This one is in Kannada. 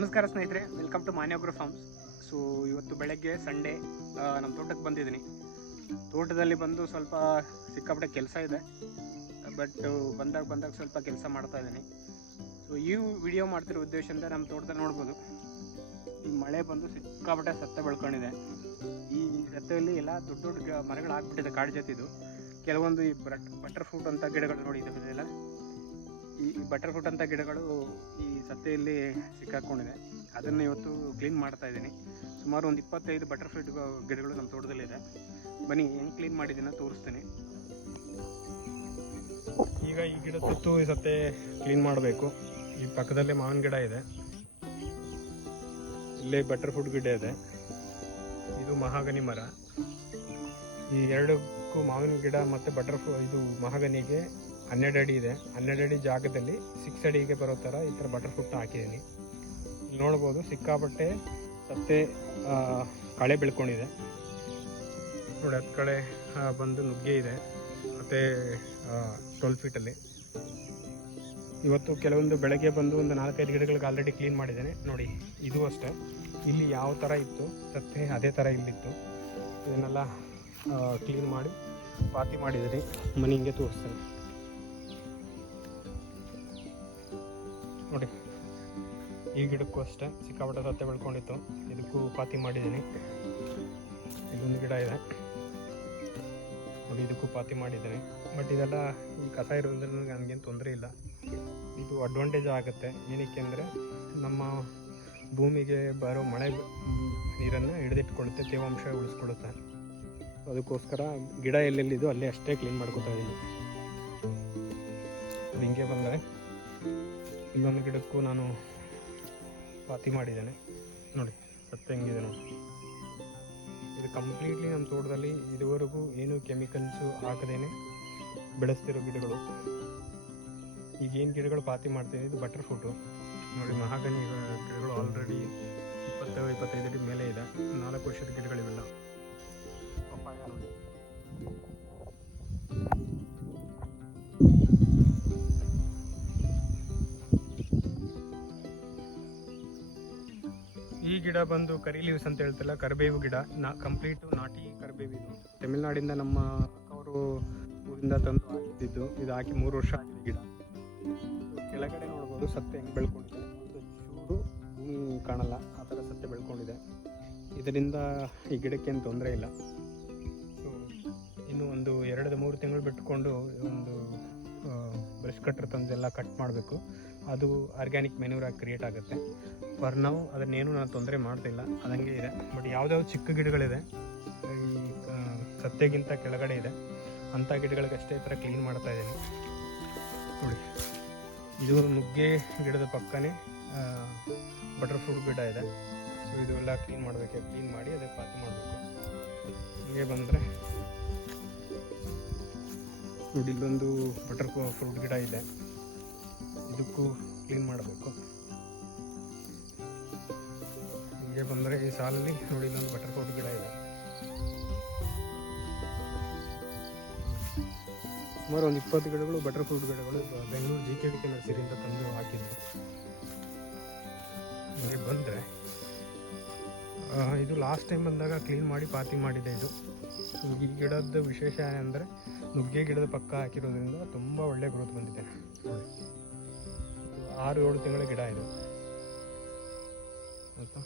ನಮಸ್ಕಾರ ಸ್ನೇಹಿತರೆ, ವೆಲ್ಕಮ್ ಟು ಮಾನ್ಯಗ್ರೋ ಫಾರ್ಮ್ಸ್. ಸೊ ಇವತ್ತು ಬೆಳಗ್ಗೆ ಸಂಡೇ ನಮ್ಮ ತೋಟಕ್ಕೆ ಬಂದಿದ್ದೀನಿ. ತೋಟದಲ್ಲಿ ಬಂದು ಸ್ವಲ್ಪ ಸಿಕ್ಕಾಪಟ್ಟೆ ಕೆಲಸ ಇದೆ, ಬಟ್ ಬಂದಾಗ ಸ್ವಲ್ಪ ಕೆಲಸ ಮಾಡ್ತಾ ಇದ್ದೀನಿ. ಸೊ ಈ ವಿಡಿಯೋ ಮಾಡ್ತಿರೋ ಉದ್ದೇಶದಿಂದ ನಮ್ಮ ತೋಟದಲ್ಲಿ ನೋಡ್ಬೋದು, ಈ ಮಳೆ ಬಂದು ಸಿಕ್ಕಾಪಟ್ಟೆ ಸತ್ತೆ ಬೆಳ್ಕೊಂಡಿದೆ. ಈ ಸತ್ತೆಯಲ್ಲಿ ಎಲ್ಲ ದೊಡ್ಡ ದೊಡ್ಡ ಮರಗಳು ಆಗ್ಬಿಟ್ಟಿದೆ, ಕಾಡು ಜೊತೆದು. ಕೆಲವೊಂದು ಈ ಬಟರ್ ಫ್ರೂಟ್ ಅಂತ ಗಿಡಗಳು ನೋಡಿ ಇದೆಲ್ಲ, ಈ ಬಟರ್ ಫ್ರೂಟ್ ಅಂತ ಗಿಡಗಳು ಈ ಸತ್ತೆಯಲ್ಲಿ ಸಿಕ್ಕಾಕೊಂಡಿದೆ. ಅದನ್ನು ಇವತ್ತು ಕ್ಲೀನ್ ಮಾಡ್ತಾ ಇದ್ದೀನಿ. ಸುಮಾರು ಒಂದು 25 ಬಟರ್ ಫ್ರೂಟ್ ಗಿಡಗಳು ನಮ್ಮ ತೋಟದಲ್ಲಿದೆ. ಬನ್ನಿ ಹೆಂಗೆ ಕ್ಲೀನ್ ಮಾಡಿದ್ದೀನ ತೋರಿಸ್ತೀನಿ. ಈಗ ಈ ಗಿಡ ಸುತ್ತು ಈ ಸತ್ತೆ ಕ್ಲೀನ್ ಮಾಡಬೇಕು. ಈ ಪಕ್ಕದಲ್ಲೇ ಮಾವಿನ ಗಿಡ ಇದೆ, ಇಲ್ಲೇ ಬಟರ್ ಫ್ರೂಟ್ ಗಿಡ ಇದೆ, ಇದು ಮಹಾಗನಿ ಮರ. ಈ ಎರಡಕ್ಕೂ ಮಾವಿನ ಗಿಡ ಮತ್ತು ಇದು ಮಹಾಗನಿಗೆ 12 ಅಡಿ ಇದೆ. 12 ಅಡಿ ಜಾಗದಲ್ಲಿ 6 ಅಡಿಗೆ ಬರೋ ಥರ ಈ ಥರ ಬಟರ್ ಫ್ರೂಟ್ ಹಾಕಿದ್ದೀನಿ. ಇಲ್ಲಿ ನೋಡ್ಬೋದು ಸಿಕ್ಕಾಪಟ್ಟೆ ಸತ್ತೆ ಕಳೆ ಬೆಳ್ಕೊಂಡಿದೆ ನೋಡಿ. ಹತ್ತು ಕಡೆ ಬಂದು ನುಗ್ಗೆ ಇದೆ, ಮತ್ತು 12 ಫೀಟಲ್ಲಿ. ಇವತ್ತು ಕೆಲವೊಂದು ಬೆಳಗ್ಗೆ ಬಂದು ಒಂದು 4-5 ಗಿಡಗಳಿಗೆ ಆಲ್ರೆಡಿ ಕ್ಲೀನ್ ಮಾಡಿದ್ದೇನೆ ನೋಡಿ. ಇದು ಅಷ್ಟೇ, ಇಲ್ಲಿ ಯಾವ ಥರ ಇತ್ತು ಸತ್ತೆ ಅದೇ ಥರ ಇಲ್ಲಿತ್ತು. ಇದನ್ನೆಲ್ಲ ಕ್ಲೀನ್ ಮಾಡಿ ಪಾತಿ ಮಾಡಿದ್ದೀನಿ. ಮನೆ ಹಿಂಗೆ ತೋರಿಸ್ತೇನೆ ನೋಡಿ. ಈ ಗಿಡಕ್ಕೂ ಅಷ್ಟೇ ಸಿಕ್ಕಾಪಟ್ಟೆ ಸತ್ತೆ ಬೆಳ್ಕೊಂಡಿತ್ತು, ಇದಕ್ಕೂ ಪಾತಿ ಮಾಡಿದ್ದೀನಿ. ಇದೊಂದು ಗಿಡ ಇದೆ ನೋಡಿ, ಇದಕ್ಕೂ ಪಾತಿ ಮಾಡಿದ್ದೀನಿ. ಬಟ್ ಇದೆಲ್ಲ ಈ ಕಸ ಇರೋದ್ರಿಂದ ನನಗೇನು ತೊಂದರೆ ಇಲ್ಲ. ಇದು ಅಡ್ವಾಂಟೇಜ್ ಆಗುತ್ತೆ. ಏನಕ್ಕೆ ಅಂದರೆ ನಮ್ಮ ಭೂಮಿಗೆ ಬರೋ ಮಳೆ ನೀರನ್ನು ಹಿಡಿದಿಟ್ಕೊಳ್ಳುತ್ತೆ, ತೇವಾಂಶ ಉಳಿಸ್ಕೊಳ್ಳುತ್ತೆ. ಅದಕ್ಕೋಸ್ಕರ ಗಿಡ ಎಲ್ಲೆಲ್ಲಿದ್ದು ಅಲ್ಲೇ ಅಷ್ಟೇ ಕ್ಲೀನ್ ಮಾಡ್ಕೊತಾ ಇದ್ದೀನಿ. ಅದು ಹಿಂಗೆ ಬಂದರೆ ಇನ್ನೊಂದು ಗಿಡಕ್ಕೂ ನಾನು ಪಾತಿ ಮಾಡಿದ್ದೇನೆ ನೋಡಿ. ಸತ್ತೆ ಹೆಂಗಿದೆ ನೋಡಿ. ಇದು ಕಂಪ್ಲೀಟ್ಲಿ ನಮ್ಮ ತೋಟದಲ್ಲಿ ಇದುವರೆಗೂ ಏನು ಕೆಮಿಕಲ್ಸು ಹಾಕದೇನೆ ಬೆಳೆಸ್ತಿರೋ ಗಿಡಗಳು. ಈಗೇನು ಗಿಡಗಳು ಪಾತಿ ಮಾಡ್ತೀನಿ, ಇದು ಬಟರ್ ಫ್ರೂಟು ನೋಡಿ. ಮಹಾಗನಿ ಗಿಡಗಳು ಆಲ್ರೆಡಿ 20-25 ಅಡಿ ಮೇಲೆ ಇದೆ. 4 ವರ್ಷದ ಗಿಡಗಳಿವೆಲ್ಲ. ಪಪ್ಪಾಯ ನೋಡಿ, ಈ ಗಿಡ ಬಂದು ಕರಿ ಲೀವ್ಸ್ ಅಂತ ಹೇಳ್ತಲ್ಲ, ಕರಿಬೇವು ಗಿಡ. ಕಂಪ್ಲೀಟು ನಾಟಿ ಕರಿಬೇವು. ಇದು ತಮಿಳ್ನಾಡಿಂದ ನಮ್ಮ ಅಕ್ಕವರು ಊರಿಂದ ತಂದು ಹಾಕಿದ್ದು. ಇದು ಹಾಕಿ 3 ವರ್ಷ ಆಗಿದೆ ಗಿಡ. ಕೆಳಗಡೆ ನೋಡ್ಬೋದು ಸತ್ತೆ ಹೆಂಗೆ ಬೆಳ್ಕೊಂಡಿದೆ. ಒಂದು ಚೂರು ಭೂಮಿ ಕಾಣಲ್ಲ, ಆ ಥರ ಸತ್ತೆ ಬೆಳ್ಕೊಂಡಿದೆ. ಇದರಿಂದ ಈ ಗಿಡಕ್ಕೇನು ತೊಂದರೆ ಇಲ್ಲ. ಸೊ ಇನ್ನು ಒಂದು 2-3 ತಿಂಗಳು ಬಿಟ್ಕೊಂಡು ಒಂದು ಬ್ರಷ್ ಕಟ್ರ್ ತಂದೆಲ್ಲ ಕಟ್ ಮಾಡಬೇಕು. ಅದು ಆರ್ಗ್ಯಾನಿಕ್ ಮೆನ್ಯೂರಾಗಿ ಕ್ರಿಯೇಟ್ ಆಗುತ್ತೆ. ಫರ್ ನಾವು ಅದನ್ನೇನು ನಾನು ತೊಂದರೆ ಮಾಡ್ತಿಲ್ಲ, ಅದಂಗೆ ಇದೆ. ಬಟ್ ಯಾವುದ್ಯಾವ್ದು ಚಿಕ್ಕ ಗಿಡಗಳಿದೆ, ಈ ಸತ್ತೆಗಿಂತ ಕೆಳಗಡೆ ಇದೆ, ಅಂಥ ಗಿಡಗಳಿಗಷ್ಟೇ ಈ ಥರ ಕ್ಲೀನ್ ಮಾಡ್ತಾ ಇದ್ದೀನಿ ನೋಡಿ. ಇದು ನುಗ್ಗೆ ಗಿಡದ ಪಕ್ಕನೇ ಬಟರ್ ಫ್ರೂಟ್ ಗಿಡ ಇದೆ. ಸೊ ಇದೆಲ್ಲ ಕ್ಲೀನ್ ಮಾಡಬೇಕು. ಕ್ಲೀನ್ ಮಾಡಿ ಅದಕ್ಕೆ ಪಾತಿ ಮಾಡಬೇಕು. ಹೀಗೆ ಬಂದರೆ ನೋಡಿ, ಇಲ್ಲೊಂದು ಬಟರ್ ಫ್ರೂಟ್ ಗಿಡ ಇದೆ, ಇದಕ್ಕೂ ಕ್ಲೀನ್ ಮಾಡಬೇಕು. ಹೀಗೆ ಬಂದರೆ ಈ ಸಾಲಲ್ಲಿ ನೋಡಿ, ಇಲ್ಲೊಂದು ಬಟರ್ ಫ್ರೂಟ್ ಗಿಡ ಇದೆ. ಸುಮಾರು ಒಂದು 20 ಗಿಡಗಳು ಬಟರ್ ಫ್ರೂಟ್ ಗಿಡಗಳು ಬೆಂಗಳೂರು GKVK ನರ್ಸರಿಯಿಂದ ತಂದು ಹಾಕಿದ್ದೆ. ಹೀಗೆ ಬಂದರೆ ಇದು ಲಾಸ್ಟ್ ಟೈಮ್ ಬಂದಾಗ ಕ್ಲೀನ್ ಮಾಡಿ ಪಾತಿ ಮಾಡಿದೆ. ಇದು ಈ ಗಿಡದ ವಿಶೇಷ ಏನಂದರೆ ನುಗ್ಗೆ ಗಿಡದ ಪಕ್ಕ ಹಾಕಿರೋದ್ರಿಂದ ತುಂಬ ಒಳ್ಳೆ ಗ್ರೋತ್ ಬಂದಿದೆ ನೋಡಿ. 6-7 ತಿಂಗಳ ಗಿಡ ಇದು ಆಯಿತಾ.